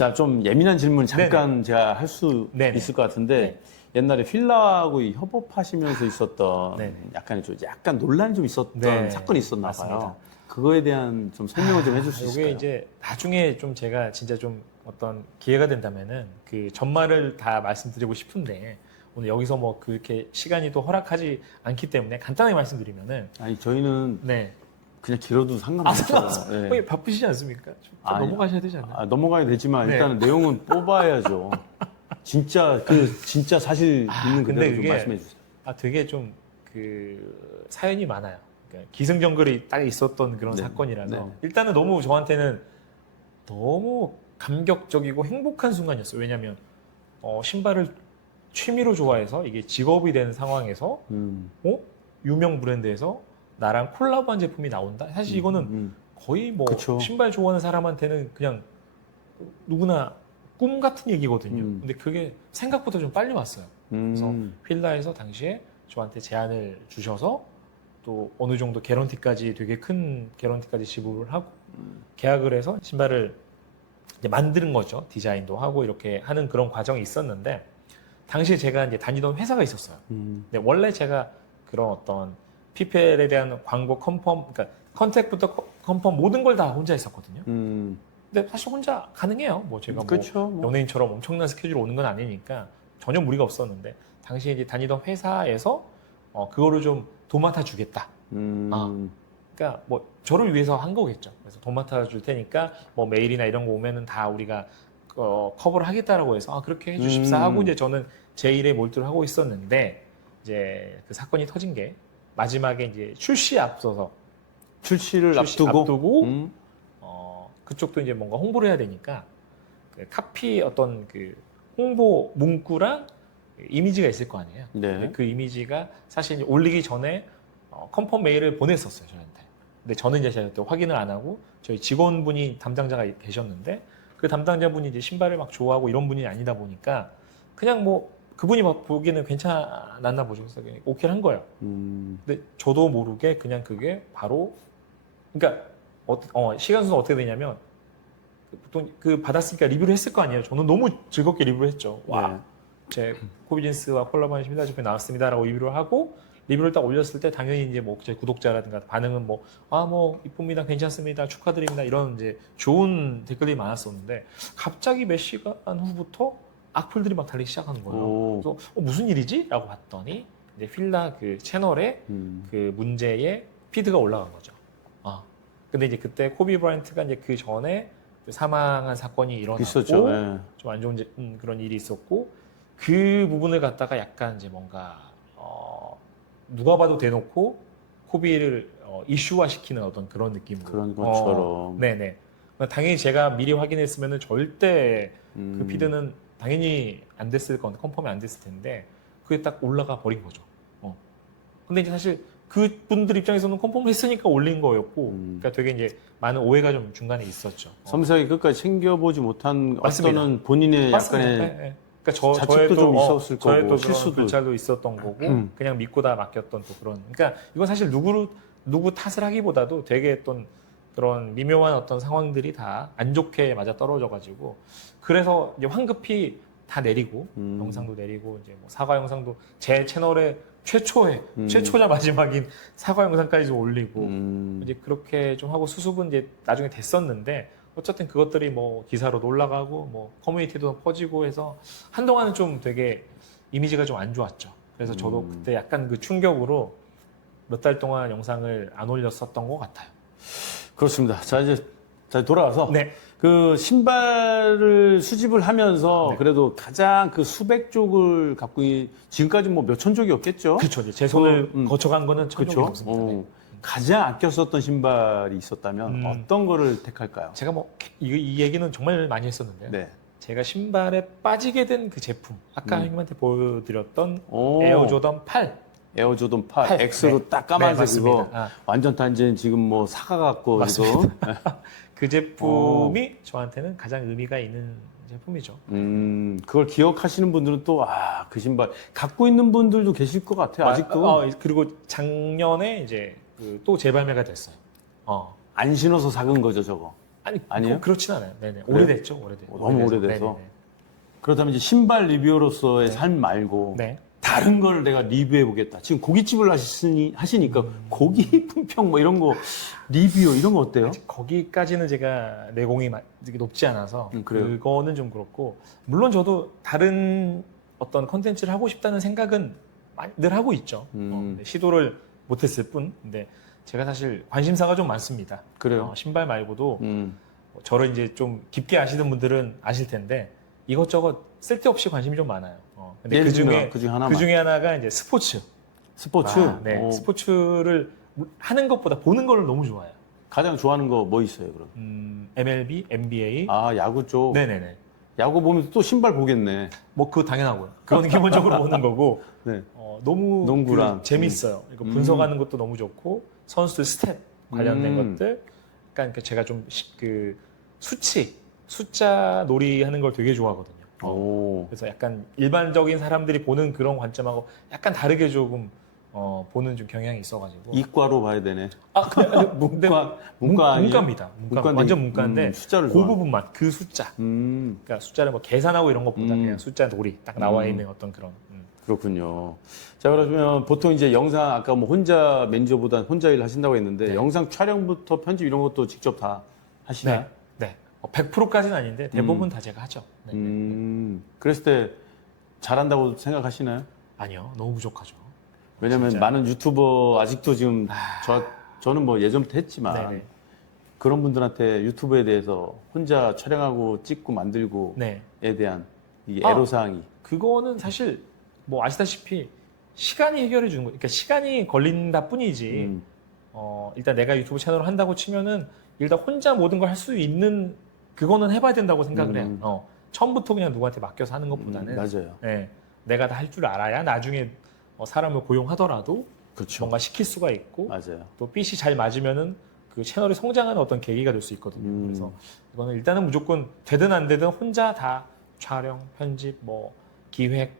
자, 좀 예민한 질문 잠깐 제가 할 수 네네. 있을 것 같은데 네. 옛날에 필라하고 이 협업하시면서 있었던 네네. 약간의 좀 약간 논란이 좀 있었던 네, 사건이 있었나 맞습니다. 봐요. 그거에 대한 좀 설명을 좀 해줄 수 있을까요? 이게 이제 나중에 좀 제가 진짜 좀 어떤 기회가 된다면은 그 전말을 다 말씀드리고 싶은데 오늘 여기서 뭐 그렇게 시간이 또 허락하지 않기 때문에 간단하게 말씀드리면은 아니 저희는 네. 그냥 길어도 아, 상관없어요. 상관없어요. 네. 거의 바쁘시지 않습니까? 좀 아니, 넘어가셔야 되지 않나요? 아, 넘어가야 되지만 네. 일단은 내용은 뽑아야죠. 진짜 그 진짜 사실 아, 있는 근데 그대로 좀 그게- 말씀해 주세요. 아 되게 좀 그 사연이 많아요. 그러니까 기승전결이 딱 있었던 그런 네. 사건이라서 네. 일단은 너무 저한테는 너무 감격적이고 행복한 순간이었어요. 왜냐하면 어, 신발을 취미로 좋아해서 이게 직업이 되는 상황에서 음, 어? 유명 브랜드에서 나랑 콜라보한 제품이 나온다. 사실 이거는 음, 거의 뭐 그쵸. 신발 좋아하는 사람한테는 그냥 누구나 꿈 같은 얘기거든요. 음. 근데 그게 생각보다 좀 빨리 왔어요. 그래서 음, 필라에서 당시에 저한테 제안을 주셔서 또 어느 정도 개런티까지 되게 큰 개런티까지 지불을 하고 음. 계약을 해서 신발을 이제 만드는 거죠. 디자인도 하고 이렇게 하는 그런 과정이 있었는데 당시에 제가 이제 다니던 회사가 있었어요. 음, 근데 원래 제가 그런 어떤 PPL에 대한 광고 컨펌, 그러니까 컨택부터 컨- 컨펌 모든 걸 다 혼자 했었거든요. 음, 근데 사실 혼자 가능해요. 뭐 제가 뭐 그렇죠. 뭐. 연예인처럼 엄청난 스케줄 오는 건 아니니까 전혀 무리가 없었는데 당시에 이제 다니던 회사에서 어, 그거를 좀 도맡아 주겠다. 음, 아. 그러니까 뭐 저를 위해서 한 거겠죠. 그래서 도맡아 줄 테니까 뭐 메일이나 이런 거 오면은 다 우리가 어, 커버를 하겠다라고 해서 아 그렇게 해주십사 음. 하고 이제 저는 제 일에 몰두를 하고 있었는데 이제 그 사건이 터진 게 마지막에 이제 출시 앞서서 출시를 출시 앞두고, 앞두고 음, 어, 그쪽도 이제 뭔가 홍보를 해야 되니까 그 카피 어떤 그 홍보 문구랑 이미지가 있을 거 아니에요. 근데 네. 그 이미지가 사실 올리기 전에 어, 컨펌 메일을 보냈었어요 저한테. 근데 저는 이제 제가 또 확인을 안 하고 저희 직원분이 담당자가 계셨는데 그 담당자분이 이제 신발을 막 좋아하고 이런 분이 아니다 보니까 그냥 뭐 그분이 막 보기에는 괜찮았나 보죠. 그래서 그냥 오케이를 한 거예요. 음, 근데 저도 모르게 그냥 그게 바로 그러니까 어, 어, 시간 순서 어떻게 되냐면 그 보통 그 받았으니까 리뷰를 했을 거 아니에요. 저는 너무 즐겁게 리뷰를 했죠. 와, 네. 제 코비진스와 콜라보한 신발 제품이 나왔습니다라고 리뷰를 하고 리뷰를 딱 올렸을 때 당연히 이제 뭐 제 구독자라든가 반응은 뭐 아 뭐 이쁩니다 괜찮습니다 축하드립니다 이런 이제 좋은 댓글이 많았었는데 갑자기 몇 시간 후부터 악플들이 막 달리기 시작하는 거예요. 오, 그래서 어, 무슨 일이지?라고 봤더니 이제 필라 그 채널에 음, 그 문제의 피드가 올라간 거죠. 아 근데 이제 그때 코비 브라이언트가 이제 그 전에 그 사망한 사건이 일어났고 있었죠. 네. 좀안 좋은 제- 음, 그런 일이 있었고 그 부분을 갖다가 약간 이제 뭔가 어, 누가 봐도 대놓고 코비를 어, 이슈화 시키는 어떤 그런 느낌으로 그런 어, 것처럼. 네네 당연히 제가 미리 확인했으면 절대 그 음, 피드는 당연히 안 됐을 건데 컨펌이 안 됐을 텐데 그게 딱 올라가 버린 거죠. 어. 근데 이제 사실 그 분들 입장에서는 컨펌을 했으니까 올린 거였고, 음. 그러니까 되게 이제 많은 오해가 좀 중간에 있었죠. 어. 섬세하게 끝까지 챙겨보지 못한 맞습니다. 어떤 본인의 맞습니다. 약간의 네, 네. 그러니까 저, 자책도 저의 또, 좀 어, 있었을 저의 거고, 또 실수도. 글찰도 있었던 거고 음. 그냥 믿고 다 맡겼던 또 그런 그러니까 이건 사실 누구 누구 탓을 하기보다도 되게 어떤 그런 미묘한 어떤 상황들이 다 안 좋게 맞아 떨어져 가지고 그래서 이제 황급히 다 내리고 음. 영상도 내리고 이제 뭐 사과 영상도 제 채널에 최초의 음. 최초자 마지막인 사과 영상까지 올리고 음, 이제 그렇게 좀 하고 수습은 이제 나중에 됐었는데 어쨌든 그것들이 뭐 기사로도 올라가고 뭐 커뮤니티도 퍼지고 해서 한동안은 좀 되게 이미지가 좀 안 좋았죠. 그래서 저도 음. 그때 약간 그 충격으로 몇 달 동안 영상을 안 올렸었던 것 같아요. 그렇습니다. 자 이제 자 돌아와서 네, 그 신발을 수집을 하면서 네. 그래도 가장 그 수백 쪽을 갖고 이, 지금까지 뭐 몇 천 쪽이었겠죠. 그렇죠. 이제 제 손을 음. 거쳐간 거는 천종이 그렇죠. 없습니다. 네. 어, 가장 아껴 썼던 신발이 있었다면 음. 어떤 거를 택할까요? 제가 뭐 이, 이 얘기는 정말 많이 했었는데요. 네. 제가 신발에 빠지게 된 그 제품 아까 음. 형님한테 보여드렸던 오, 에어 조던 8 에어 조던 8, 팔. X로 네. 딱 까만색 네, 이거 맞습니다. 아. 완전 단지는 지금 뭐 사과 같고. 이거 그 제품이 저한테는 가장 의미가 있는 제품이죠. 음 그걸 기억하시는 분들은 또 아 그 신발 갖고 있는 분들도 계실 것 같아요 아직도 어, 그리고 작년에 이제 그또 재발매가 됐어요. 어. 안 신어서 사은 거죠 저거 아니 아니에요? 그- 그렇진 않아요. 네네. 그래요? 오래됐죠, 오래돼. 너무 오래돼서? 그렇다면 이제 신발 리뷰어로서의 삶 말고 네. 다른 걸 내가 리뷰해 보겠다. 지금 고깃집을 하시니, 하시니까 고기 품평 뭐 이런 거 리뷰 이런 거 어때요? 거기까지는 제가 내공이 마- 높지 않아서 음, 그래요? 그거는 좀 그렇고 물론 저도 다른 어떤 컨텐츠를 하고 싶다는 생각은 많이- 늘 하고 있죠. 음. 어, 근데 시도를 못했을 뿐. 근데 제가 사실 관심사가 좀 많습니다. 그래요. 어, 신발 말고도 음. 저를 이제 좀 깊게 아시는 분들은 아실 텐데 이것저것 쓸데없이 관심이 좀 많아요. 어, 근데 그 중에 들면 그 중에 하나만 그 중에 하나가 이제 스포츠. 스포츠 아, 네, 오, 스포츠를 하는 것보다 보는 걸 너무 좋아해요. 가장 좋아하는 거 뭐 있어요 그럼? 음, MLB, NBA. 아 야구 쪽. 네네네. 야구 보면 또 신발 보겠네. 뭐 그거 당연하고요. 그건 기본적으로 보는 거고 네. 어, 너무 농구랑. 그 재밌어요. 이거 음. 분석하는 것도 너무 좋고 선수들 스탯 관련된 음. 것들. 그러니까 제가 좀그 수치, 숫자 놀이하는 걸 되게 좋아하거든요. 어, 오. 그래서 약간 일반적인 사람들이 보는 그런 관점하고 약간 다르게 조금 어, 보는 좀 경향이 있어가지고. 이과로 봐야 되네. 아, 근데 문과 문, 문과 아니에요? 문과입니다. 문과, 문과인데 완전 이- 문과인데 음, 숫자를 그 좋아. 부분만 그 숫자. 음 그러니까 숫자를 뭐 계산하고 이런 것보다 음. 그냥 숫자 놀이 딱 나와 음. 있는 어떤 그런. 음. 그렇군요. 자 그러면 보통 이제 영상 아까 뭐 혼자 매니저보다 혼자 일 하신다고 했는데 네. 영상 촬영부터 편집 이런 것도 직접 다 하시나요? 네. 네. 어, 100%까지는 아닌데 대부분 다 제가 하죠. 네. 음 그랬을 때 잘한다고 생각하시나요? 아니요, 너무 부족하죠. 왜냐면 진짜. 많은 유튜버 아직도 지금 아. 저 저는 뭐 예전부터 했지만 네네. 그런 분들한테 유튜브에 대해서 혼자 촬영하고 찍고 만들고에 네. 대한 이게 아. 애로 사항이 그거는 사실 뭐 아시다시피 시간이 해결해 주는 거. 그러니까 시간이 걸린다 뿐이지. 음, 어, 일단 내가 유튜브 채널을 한다고 치면은 일단 혼자 모든 걸 할 수 있는 그거는 해봐야 된다고 생각을 해요. 음. 어, 처음부터 그냥 누구한테 맡겨서 하는 음, 것보다는 맞아요. 네, 내가 다 할 줄 알아야 나중에 어, 사람을 고용하더라도 그렇죠. 뭔가 시킬 수가 있고 맞아요. 또 핏이 잘 맞으면은 그 채널이 성장하는 어떤 계기가 될 수 있거든요. 음. 그래서 이거는 일단은 무조건 되든 안 되든 혼자 다 촬영, 편집, 뭐 기획,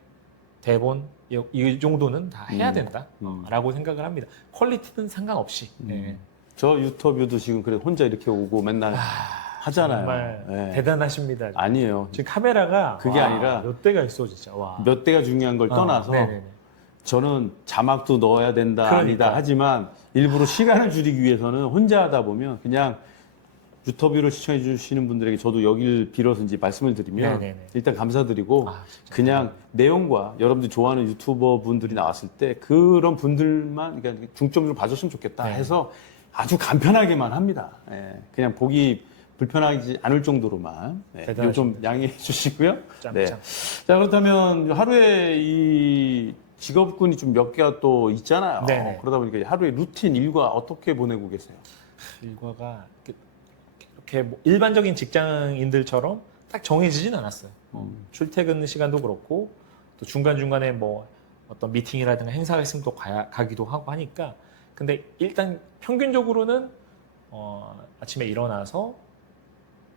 대본 이, 이 정도는 다 해야 음. 된다라고 생각을 합니다. 퀄리티는 상관없이. 음. 네. 저 유튜브도 지금 그래 혼자 이렇게 오고 맨날 하잖아요. 정말 예. 대단하십니다. 아니에요. 지금 카메라가 그게 와, 아니라 몇 대가 있어 진짜. 와. 몇 대가 중요한 걸 어, 떠나서 네네네. 저는 자막도 넣어야 된다 그러니까. 아니다 하지만 일부러 시간을 줄이기 위해서는 혼자 하다 보면 그냥 유튜브를 시청해 주시는 분들에게 저도 여기를 빌어서 이제 말씀을 드리면 네네네. 일단 감사드리고 아. 그냥 내용과 여러분들이 좋아하는 유튜버 분들이 나왔을 때 그런 분들만 그러니까 중점으로 봐줬으면 좋겠다 네. 해서 해서 아주 간편하게만 합니다. 예, 그냥 보기 불편하지 않을 정도로만 네, 이거 좀 대단하십니다. 양해해 주시고요. 짱, 네. 짱. 자 그렇다면 하루에 이 직업군이 좀 몇 개가 또 있잖아요. 네네. 그러다 보니까 하루에 루틴 일과 어떻게 보내고 계세요? 일과가 이렇게, 이렇게 뭐 일반적인 직장인들처럼 딱 정해지진 않았어요. 어, 음. 출퇴근 시간도 그렇고 또 중간 중간에 뭐 어떤 미팅이라든가 행사가 있으면 또 가야, 가기도 하고 하니까 근데 일단 평균적으로는 어, 아침에 일어나서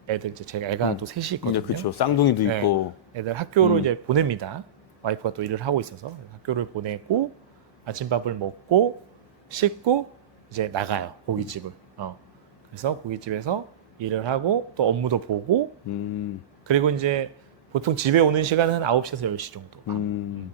애들 이제 제가 애가 음. 또 셋이 이제 있거든요. 그렇죠. 쌍둥이도 네. 있고. 애들 학교로 음. 이제 보냅니다. 와이프가 또 일을 하고 있어서 학교를 보내고 아침밥을 먹고 씻고 이제 나가요 고깃집을. 어. 그래서 고깃집에서 일을 하고 또 업무도 보고 음, 그리고 이제 보통 집에 오는 시간은 한 9시에서 10시 정도. 음,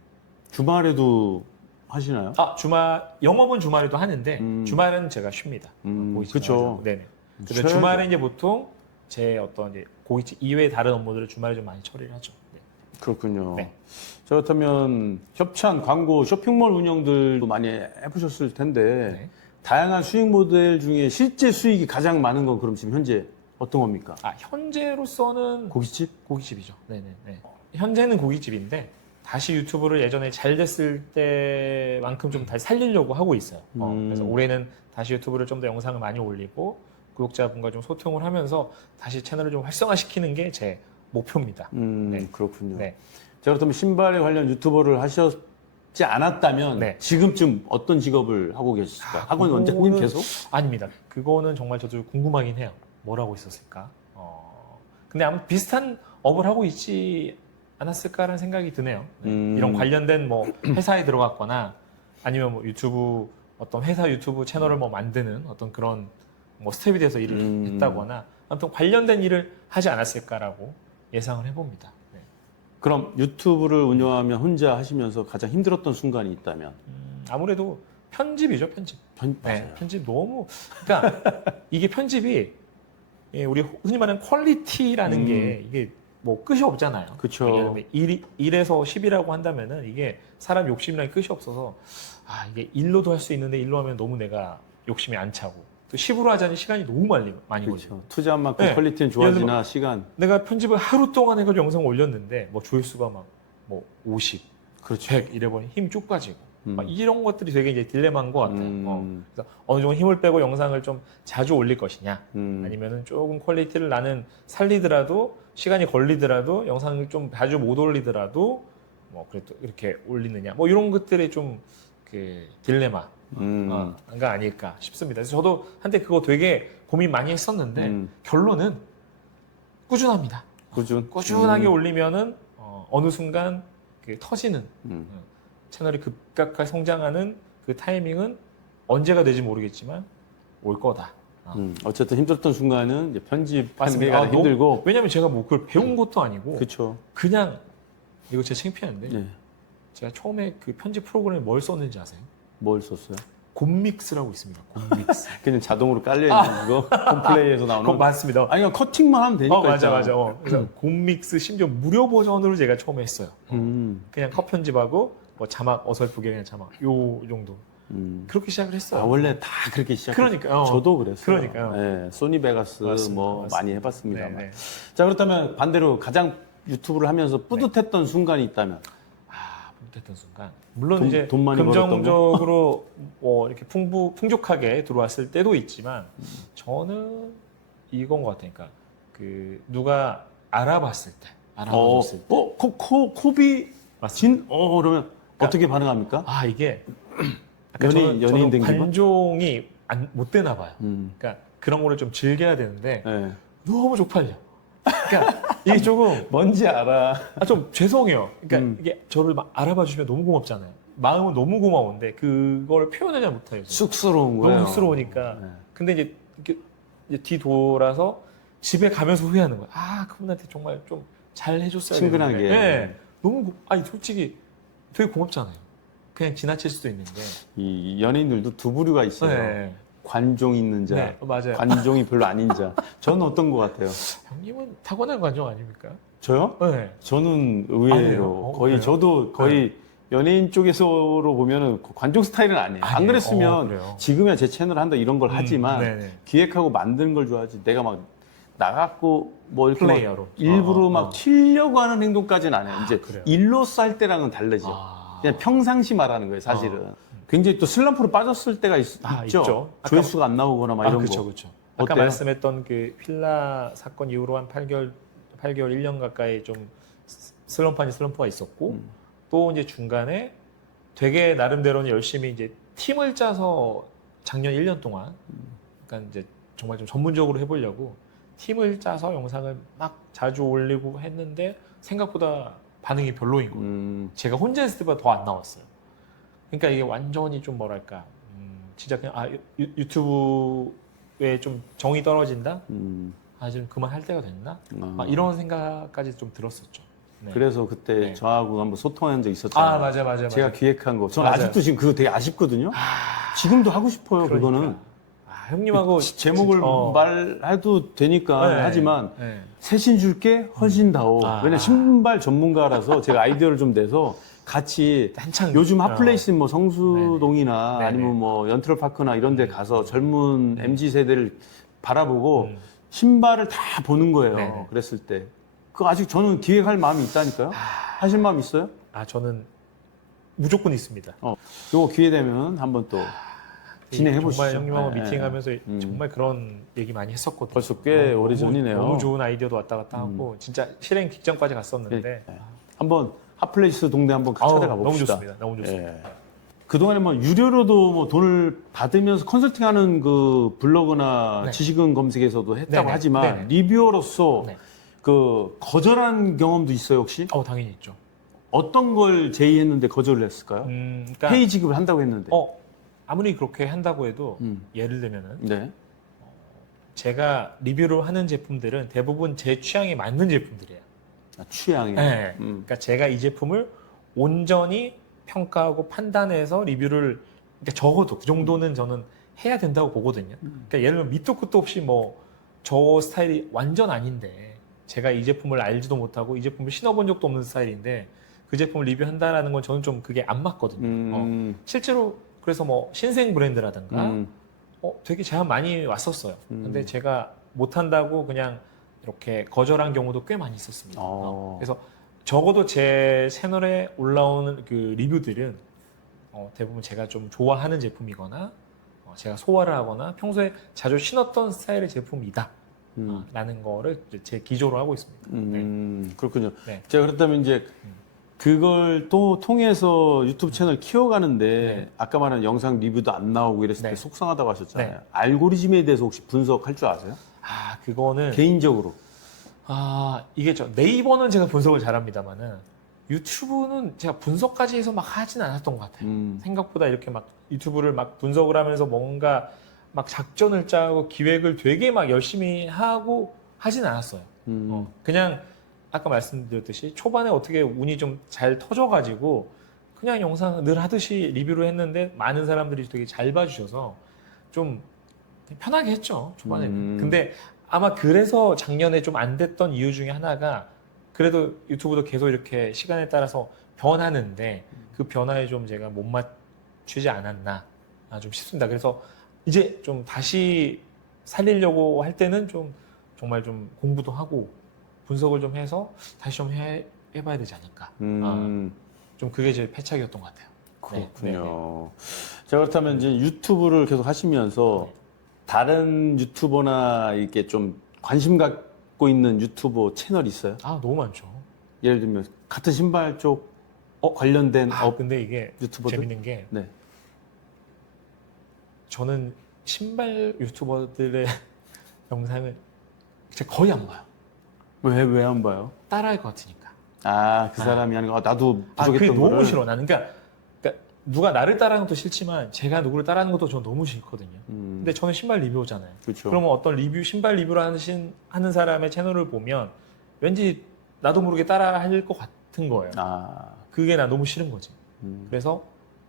주말에도 하시나요? 아 주말 영업은 주말에도 하는데 음. 주말은 제가 쉽니다. 음, 고깃집 그쵸. 나가서. 네네. 근데 쉬어야죠. 주말에 이제 보통 제 어떤 이제 고깃집 이외의 다른 업무들을 주말에 좀 많이 처리를 하죠. 네. 그렇군요. 네. 자, 그렇다면 협찬, 광고, 쇼핑몰 운영들도 많이 해보셨을 텐데 네. 다양한 수익 모델 중에 실제 수익이 가장 많은 건 그럼 지금 현재 어떤 겁니까? 아 현재로서는 고깃집? 고깃집이죠. 네네. 네. 현재는 고깃집인데 다시 유튜브를 예전에 잘 됐을 때만큼 좀 다시 살리려고 하고 있어요. 어, 음. 그래서 올해는 다시 유튜브를 좀 더 영상을 많이 올리고 구독자분과 좀 소통을 하면서 다시 채널을 좀 활성화시키는 게 제 목표입니다. 음, 네. 그렇군요. 네. 자, 그렇다면 신발에 관련 유튜버를 하셨지 않았다면 네. 지금쯤 어떤 직업을 하고 계실까? 아, 학원 원장님 그거는 계속? 아닙니다. 그거는 정말 저도 궁금하긴 해요. 뭘 하고 있었을까? 어, 근데 아무 비슷한 업을 하고 있지 않았을까라는 생각이 드네요. 네. 음. 이런 관련된 뭐 회사에 들어갔거나 아니면 뭐 유튜브 어떤 회사 유튜브 채널을 뭐 만드는 어떤 그런 뭐 스텝에 대해서 일을 음. 했다거나 아무튼 관련된 일을 하지 않았을까라고 예상을 해봅니다. 네. 그럼 유튜브를 운영하며 혼자 하시면서 가장 힘들었던 순간이 있다면 음, 아무래도 편집이죠, 편집. 편, 네, 맞아요. 편집 너무 그러니까 이게 편집이 예, 우리 흔히 말하는 퀄리티라는 음. 게 이게 뭐 끝이 없잖아요. 그쵸. 왜냐하면 1, 1에서 10이라고 한다면은 이게 사람 욕심이랑 끝이 없어서 아 이게 1로도 할 수 있는데 1로 하면 너무 내가 욕심이 안 차고 또 10으로 하자니 시간이 너무 많이 많이 걸리고 그렇죠. 투자한 만큼 네. 퀄리티는 좋아지나 시간 내가 편집을 하루 동안 해가지고 영상 올렸는데 뭐 조회수가 막뭐 50, 그렇죠. 100 이래버리 힘쭉 빠지고 음. 막 이런 것들이 되게 이제 딜레마인 것 같아요. 음. 어. 그래서 어느 정도 힘을 빼고 영상을 좀 자주 올릴 것이냐 음. 아니면은 조금 퀄리티를 나는 살리더라도 시간이 걸리더라도 영상을 좀 자주 못 올리더라도 뭐 그래도 이렇게 올리느냐 뭐 이런 것들이 좀 그 딜레마 가 음. 아닐까 싶습니다. 그래서 저도 한때 그거 되게 고민 많이 했었는데 음. 결론은 꾸준합니다. 꾸준 꾸준하게 음. 올리면은 어, 어느 순간 그 터지는 음. 채널이 급격하게 성장하는 그 타이밍은 언제가 될지 모르겠지만 올 거다. 어. 음. 어쨌든 힘들었던 순간은 이제 게 맞습니다. 아, 너무- 힘들고 왜냐면 제가 뭐 그걸 배운 것도 아니고 그렇죠. 그냥 이거 진짜 창피한데 네. 제가 처음에 그 편집 프로그램에 뭘 썼는지 아세요? 뭘 썼어요? 곰믹스라고 있습니다. 곰믹스. 그냥 자동으로 깔려 있는 거 콤플레이에서 나오는 그거 맞습니다. 아니 그냥 커팅만 하면 되니까 어 맞아 있잖아. 맞아. 어. 그래서 곰믹스 심지어 무료 버전으로 제가 처음에 했어요. 어. 음. 그냥 컷 편집하고 뭐 자막 어설프게 그냥 자막 요 정도 음. 그렇게 시작을 했어요. 아 원래 다 그렇게 시작. 그러니까요. 저도 그랬어요. 그러니까요. 네, 소니 베가스 맞습니다. 뭐 맞습니다. 많이 해봤습니다만. 네, 네. 자 그렇다면 반대로 가장 유튜브를 하면서 뿌듯했던 순간이 있다면 아, 뿌듯했던 순간. 물론 돈- 이제 돈 많이 금전적으로 뭐 이렇게 풍부 풍족하게 들어왔을 때도 있지만 저는 이건 것 같으니까 그 누가 알아봤을 때, 어, 알아봤을 때. 어, 코, 코, 코비. 진? 어 그러면 어떻게 반응합니까? 아 이게 연예인- 연예인 기분? 관종이 안, 못 되나 봐요. 음. 그러니까 그런 거를 좀 즐겨야 되는데 네. 너무 쪽팔려. 그러니까 이게 조금 뭔지 알아. 아, 좀 죄송해요. 그러니까 음. 이게 저를 막 알아봐 주시면 너무 고맙잖아요. 마음은 너무 고마운데 그걸 표현하지 못해요. 지금. 쑥스러운 거예요. 너무 쑥스러우니까. 네. 근데 이제, 이렇게 이제 뒤돌아서 집에 가면서 후회하는 거야. 아, 그분한테 정말 좀 잘 해줬어야 친근하게. 되는데. 네. 너무 고, 아니 솔직히 되게 고맙잖아요. 그냥 지나칠 수도 있는데. 이 연예인들도 두 부류가 있어요. 네. 관종 있는 자, 네, 맞아요. 관종이 별로 아닌 자. 저는 어떤 것 같아요? 형님은 타고난 관종 아닙니까? 저요? 네. 저는 아? 의외로 어, 거의 그래요? 저도 거의 연예인 쪽에서로 보면은 관종 스타일은 아니에요. 안 아니에요. 그랬으면 어, 그래요? 지금이야 제 채널 한다 이런 걸 음, 하지만 네네. 기획하고 만드는 걸 좋아하지. 내가 막 나갔고 뭐 이렇게 막 플레이어로. 일부러 어, 막 어. 튀려고 하는 행동까지는 안 해요. 아, 이제 그래요? 일로서 할 때랑은 다르죠. 아. 그냥 평상시 말하는 거예요, 사실은. 굉장히 또 슬럼프로 빠졌을 때가 있, 아, 죠 있죠. 조회수가 안 나오거나 막 아, 이런 그렇죠, 거. 그렇죠. 아까 어때요? 말씀했던 그 휠라 사건 이후로 한 8개월, 8개월, 1년 가까이 좀 슬럼프 아닌 슬럼프가 있었고 음. 또 이제 중간에 되게 나름대로는 열심히 이제 팀을 짜서 작년 1년 동안 그러니까 이제 정말 좀 전문적으로 해보려고 팀을 짜서 영상을 막 자주 올리고 했는데 생각보다 반응이 별로인 거예요. 음, 제가 혼자 했을 때보다 더 안 나왔어요. 그러니까 이게 완전히 좀 뭐랄까, 음, 진짜 그냥 아 유, 유튜브에 좀 정이 떨어진다. 음. 아 지금 그만 할 때가 됐나? 아. 막 이런 생각까지 좀 들었었죠. 네. 그래서 그때 네. 저하고 한번 소통한 적 있었잖아요. 아 맞아 맞아 맞아. 제가 기획한 거. 저는 맞아요. 아직도 지금 그거 되게 아쉽거든요. 아, 지금도 하고 싶어요, 그러니까. 그거는. 아, 형님하고 지- 제목을 어. 말해도 되니까 네. 하지만 네. 세신 줄게 훨씬 다오. 아. 왜냐 신발 전문가라서 제가 아이디어를 좀 내서 같이 한창 요즘 어. 핫플레이스 뭐 성수동이나 네네. 아니면 뭐 연트럴파크나 이런 데 가서 젊은 네. MZ 세대를 바라보고 음. 신발을 다 보는 거예요. 네네. 그랬을 때. 그 아직 저는 기획할 마음이 있다니까요. 하실 마음 있어요? 아 저는 무조건 있습니다. 어. 요거 기회 되면 한번 또 진행해 보시죠. 정말 형님하고 네, 미팅하면서 음. 정말 그런 얘기 많이 했었거든요. 벌써 꽤 오래 전이네요. 음. 너무 좋은 아이디어도 왔다 갔다 하고 진짜 실행 직전까지 갔었는데 네. 한번 핫플레이스 동네 한번 아우, 찾아가 너무 봅시다. 좋습니다. 너무 좋습니다. 예. 그동안에 뭐 유료로도 뭐 돈을 받으면서 컨설팅하는 그 블로그나 네. 지식은 검색에서도 했다고 네네. 하지만 네네. 리뷰어로서 네. 그 거절한 경험도 있어요 혹시? 어 당연히 있죠. 어떤 걸 제의했는데 거절을 했을까요? 음, 그러니까 페이 지급을 한다고 했는데. 어 아무리 그렇게 한다고 해도 음. 예를 들면은 네. 제가 리뷰를 하는 제품들은 대부분 제 취향에 맞는 제품들이에요. 아, 취향이. 네. 음. 그러니까 제가 이 제품을 온전히 평가하고 판단해서 리뷰를 그러니까 적어도 그 정도는 저는 해야 된다고 보거든요. 그러니까 예를 들면 밑도 끝도 없이 뭐 저 스타일이 완전 아닌데 제가 이 제품을 알지도 못하고 이 제품을 신어본 적도 없는 스타일인데 그 제품을 리뷰한다라는 건 저는 좀 그게 안 맞거든요. 어. 음. 실제로 그래서 뭐 신생 브랜드라든가 음. 어, 되게 제안 많이 왔었어요. 음. 근데 제가 못한다고 그냥 이렇게 거절한 경우도 꽤 많이 있었습니다. 어. 어, 그래서 적어도 제 채널에 올라오는 그 리뷰들은 어, 대부분 제가 좀 좋아하는 제품이거나 어, 제가 소화를 하거나 평소에 자주 신었던 스타일의 제품이다. 음. 라는 거를 이제 제 기조로 하고 있습니다. 음, 그렇군요. 네. 자, 그렇다면 이제 그걸 또 통해서 유튜브 채널 키워가는데 네. 아까 말한 영상 리뷰도 안 나오고 이랬을 때 네. 속상하다고 하셨잖아요. 네. 알고리즘에 대해서 혹시 분석할 줄 아세요? 아, 그거는 개인적으로. 아 이게 저 네이버는 제가 분석을 잘합니다만은 유튜브는 제가 분석까지 해서 막 하진 않았던 것 같아요. 음. 생각보다 이렇게 막 유튜브를 막 분석을 하면서 뭔가 막 작전을 짜고 기획을 되게 막 열심히 하고 하진 않았어요. 음. 어, 그냥 아까 말씀드렸듯이 초반에 어떻게 운이 좀 잘 터져가지고 그냥 영상 늘 하듯이 리뷰를 했는데 많은 사람들이 되게 잘 봐주셔서 좀 편하게 했죠 초반에는. 음. 근데 아마 그래서 작년에 좀 안 됐던 이유 중에 하나가 그래도 유튜브도 계속 이렇게 시간에 따라서 변하는데 그 변화에 좀 제가 못 맞추지 않았나 아, 좀 싶습니다. 그래서 이제 좀 다시 살리려고 할 때는 좀 정말 좀 공부도 하고 분석을 좀 해서 다시 좀 해, 해봐야 되지 않을까. 음. 좀 그게 제 패착이었던 것 같아요. 네, 그렇군요. 자, 그렇다면 이제 유튜브를 계속 하시면서 네. 다른 유튜버나 이렇게 좀 관심 갖고 있는 유튜버 채널 있어요? 아 너무 많죠. 예를 들면 같은 신발 쪽 어, 관련된 아 업 근데 이게 유튜버들? 재밌는 게 네. 저는 신발 유튜버들의 영상을 진짜 거의 안 봐요. 왜 왜 안 봐요? 따라할 것 같으니까. 아, 그 아. 사람이 하는 거 아, 나도 아 그게 부족했던 너무 거를 싫어. 나는 그러니까 누가 나를 따라하는 것도 싫지만 제가 누구를 따라하는 것도 저는 너무 싫거든요. 음, 근데 저는 신발 리뷰잖아요. 그렇죠. 그러면 어떤 리뷰 신발 리뷰를 하신 하는 사람의 채널을 보면 왠지 나도 모르게 따라 할 것 같은 거예요. 아, 그게 나 너무 싫은 거지. 음. 그래서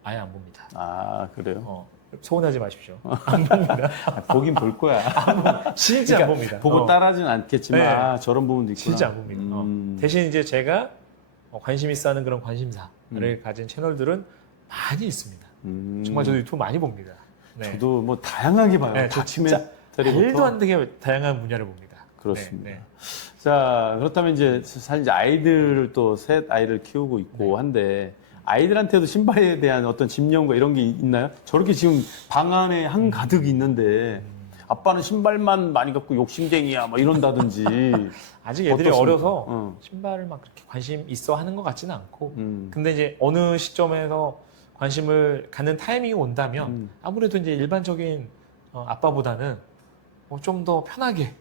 아예 안 봅니다. 아, 그래요? 어, 서운하지 마십시오. 안 봅니다. 아, 보긴 볼 거야. 진짜 그러니까 안 봅니다. 보고 어, 따라하진 않겠지만 네. 아, 저런 부분도 있구나. 진짜 안 봅니다. 어. 음. 대신 이제 제가 어, 관심 있어 하는 그런 관심사를 음. 가진 채널들은 많이 있습니다. 음. 정말 저도 유튜브 많이 봅니다. 네. 저도 뭐 다양하게 봐요. 네, 저 진짜 말도 다큐멘터리부터 안 되게 다양한 분야를 봅니다. 그렇습니다. 네, 네. 자, 그렇다면 이제 사실 이제 아이들을 또 셋 아이를 키우고 있고 네. 한데 아이들한테도 신발에 대한 어떤 집념과 이런 게 있나요? 저렇게 지금 방 안에 음. 한 가득 있는데 아빠는 신발만 많이 갖고 욕심쟁이야 막 이런다든지 아직 애들이 어떻습니까? 어려서 어. 신발을 막 그렇게 관심 있어 하는 것 같지는 않고 음. 근데 이제 어느 시점에서 관심을 갖는 타이밍이 온다면 음. 아무래도 이제 일반적인 어, 아빠보다는 좀더 편하게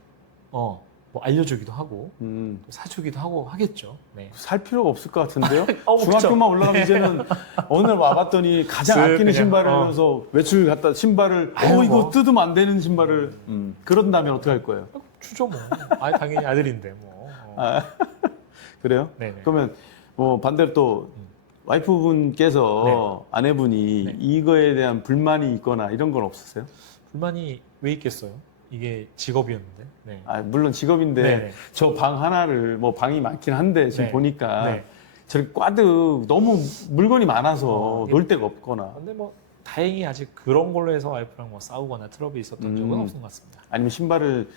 어, 뭐 알려주기도 하고 음. 또 사주기도 하고 하겠죠. 네. 살 필요가 없을 것 같은데요? 어. 중학교만 올라가면 이제는 오늘 와봤더니 가장 쓱 아끼는 그냥, 신발을 어. 해서 외출 갔다 신발을 아유, 어 이거 뭐. 뜯으면 안 되는 신발을 음. 그런다면 어떻게 할 거예요? 주죠 뭐. 아 당연히 아들인데 뭐. 어. 아, 그래요? 네네. 그러면 뭐 반대로 또 음. 와이프분께서 아내분이 네. 이거에 대한 불만이 있거나 이런 건 없으세요? 불만이 왜 있겠어요? 이게 직업이었는데. 네. 아, 물론 직업인데 네네. 저방 하나를 뭐 방이 많긴 한데 지금 네. 보니까 네. 저렇게 꽈득 너무 물건이 많아서 어, 놀 데가 없거나 근데 뭐 다행히 아직 그런 걸로 해서 와이프랑 뭐 싸우거나 트러블이 있었던 적은 음. 없는 것 같습니다. 아니면 신발을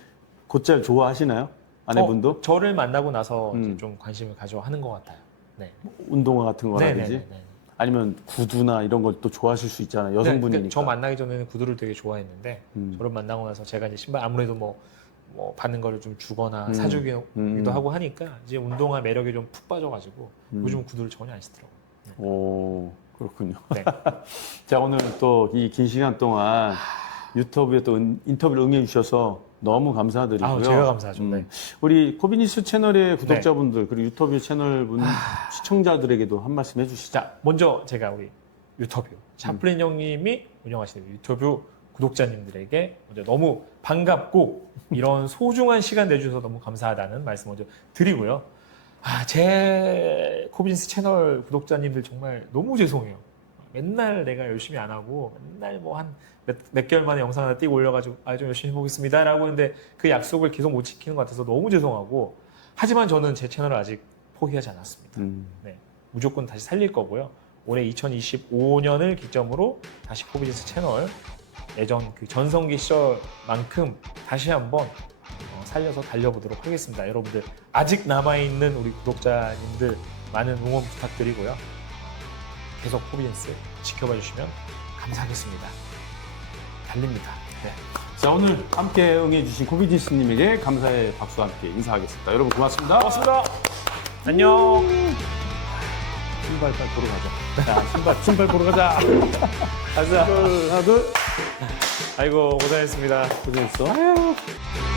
곧잘 좋아하시나요? 아내분도 어, 저를 만나고 나서 음. 좀 관심을 가져 하는 것 같아요. 네. 운동화 같은 거라든지 네네네. 아니면 구두나 이런 걸 또 좋아하실 수 있잖아요 네, 여성분이니까 그러니까 저 만나기 전에는 구두를 되게 좋아했는데 음. 저를 만나고 나서 제가 이제 신발 아무래도 뭐, 뭐 받는 거를 좀 주거나 음. 사주기도 음. 하고 하니까 이제 운동화 매력에 좀 푹 빠져가지고 음. 요즘 은 구두를 전혀 안 신더라고요. 오 그렇군요 네. 자 오늘 또 이 긴 시간 동안 유튜브에 또 은- 인터뷰를 응해 주셔서 너무 감사드리고요. 아우, 제가 감사하죠. 음, 네. 우리 코비니스 채널의 구독자분들 그리고 유튜브 채널 분 아. 시청자들에게도 한 말씀 해주시죠. 자, 먼저 제가 우리 유튜브 차플린 형님이 운영하시는 유튜브 구독자님들에게 먼저 너무 반갑고 이런 소중한 시간 내주셔서 너무 감사하다는 말씀 먼저 드리고요. 아, 제 코빈스 채널 구독자님들 정말 너무 죄송해요. 맨날 내가 열심히 안 하고 맨날 뭐 한 몇, 몇 개월 만에 영상 하나 띄고 올려가지고 아 좀 열심히 해보겠습니다 라고 했는데 그 약속을 계속 못 지키는 것 같아서 너무 죄송하고 하지만 저는 제 채널을 아직 포기하지 않았습니다. 음. 네, 무조건 다시 살릴 거고요. 올해 2025년을 기점으로 다시 포비진스 채널 예전 그 전성기 시절만큼 다시 한번 어, 살려서 달려보도록 하겠습니다. 여러분들 아직 남아 있는 우리 구독자님들 많은 응원 부탁드리고요. 계속 포비진스 지켜봐 주시면 감사하겠습니다. 달립니다. 네. 자 오늘 함께 응해주신 코비디스님에게 감사의 박수와 함께 인사하겠습니다. 여러분 고맙습니다. 고맙습니다. 안녕. 신발 빨리 보러 가자. 자 신발 신발 보러 가자. 가자. 하나 둘 아이고 고생했습니다. 고생했어.